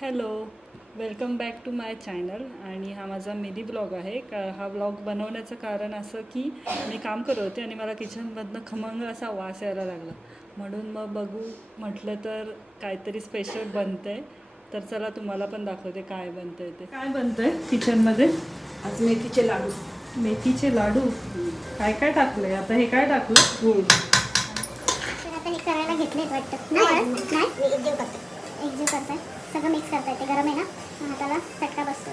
Hello, welcome back to my channel. आणि हा माझा मिनी ब्लॉग आहे. हा ब्लॉग बनवण्याचं कारण असं की मी काम करत होते आणि मला किचनमधनं खमंग असा वास यायला लागला. म्हणून मग बघू म्हटलं तर काहीतरी स्पेशल बनतं आहे. तर चला तुम्हाला पण दाखवते काय बनतं आहे ते. काय बनतं आहे किचनमध्ये? आज मेथीचे लाडू. मेथीचे लाडू. काय काय टाकलं आहे आता? हे काय टाकलं? तर आता हे करायला घेतले वाटतं नाही एकजीव करताय सगळं मिक्स करता येते. गरम आहे ना, हाताला चटका बसतो.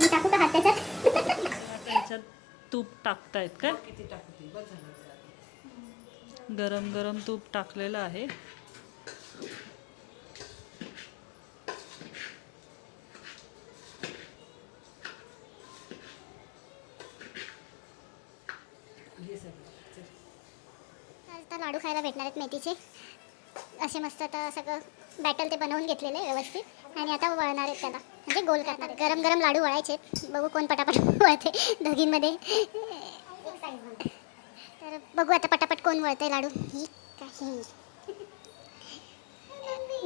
मी टाकू का हात त्याच्यात? आता याच्यात तूप टाकतायत काय? किती टाकते बस झालं. गरम गरम तूप टाकलेलं आहे. आता लाडू खायला भेटणार आहेत मेथीचे. असे मस्त आता सगळं बॅटर ते बनवून घेतलेले व्यवस्थित आणि आता वळणार आहेत त्याला, म्हणजे गोल करणार आहेत. गरम गरम लाडू वळायचे. बघू कोण पटापट वळते दोघींमध्ये. तर बघू आता पटापट कोण वळते लाडू. ही काही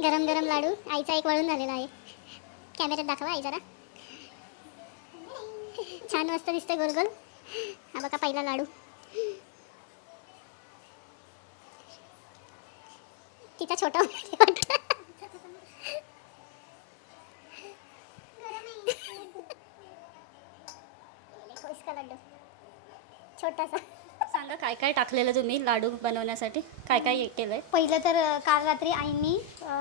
गरम गरम लाडू. आईचा एक वळून झालेला आहे. कॅमेऱ्यात दाखवा आई जरा. छान मस्त दिसते गोल गोल. हा बघा पहिला लाडू. तिचा छोटा लड्डू छोटासा. सांगा काय काय टाकलेलं तुम्ही लाडू बनवण्यासाठी? काय काय केलंय? पहिलं तर काल रात्री आईनी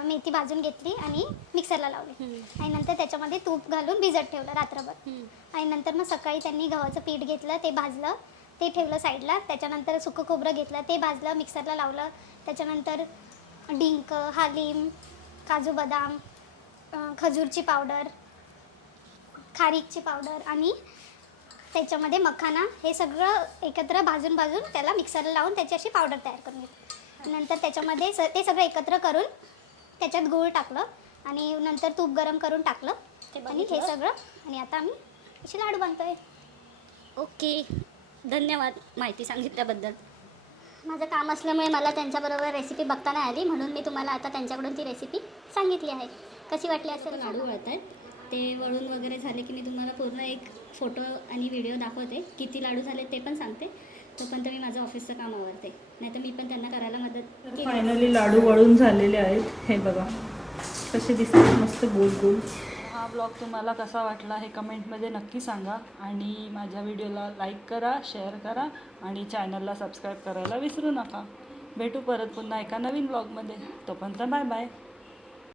मेथी भाजून घेतली आणि मिक्सरला लावली आणि नंतर त्याच्यामध्ये तूप घालून भिजत ठेवलं रात्रभर. आणि नंतर मग सकाळी त्यांनी गव्हाचं पीठ घेतलं, ते भाजलं, ते ठेवलं साईडला. त्याच्यानंतर सुकं खोबरं घेतलं, ते भाजलं, मिक्सरला लावलं. त्याच्यानंतर डिंक, हालीम, काजू बदाम, खजूरची पावडर, खारीकची पावडर आणि त्याच्यामध्ये मखाना, हे सगळं एकत्र भाजून त्याला मिक्सरला लावून त्याची अशी पावडर तयार करून घेतली. नंतर त्याच्यामध्ये ते सगळं एकत्र करून त्याच्यात गूळ टाकलं आणि नंतर तूप गरम करून टाकलं आणि हे सगळं. आणि आता आम्ही असे लाडू बनतोय. ओके, धन्यवाद माहिती सांगितल्याबद्दल. माझं काम असल्यामुळे मला त्यांच्याबरोबर रेसिपी बघता नाही आली, म्हणून मी तुम्हाला आता त्यांच्याकडून ती रेसिपी सांगितली आहे. कशी वाटली असेल? लाडू वळत आहेत, ते वळून वगैरे झाले की मी तुम्हाला पूर्ण एक फोटो आणि व्हिडिओ दाखवते. किती लाडू झाले ते पण सांगते. तोपर्यंत मी माझं ऑफिसचं काम आवरते, नाही तर मी पण त्यांना करायला मदत केली. फायनली लाडू वळून झालेले आहेत. हे बघा कसे दिसतात, मस्त गोल गोल. हा ब्लॉग तुम्हाला कसा वाटला हे कमेंटमध्ये नक्की सांगा. आणि माझ्या व्हिडिओला लाईक करा, शेअर करा आणि चॅनलला सबस्क्राईब करायला विसरू नका. भेटू परत पुन्हा एका नवीन ब्लॉगमध्ये. तोपर्यंत बाय बाय.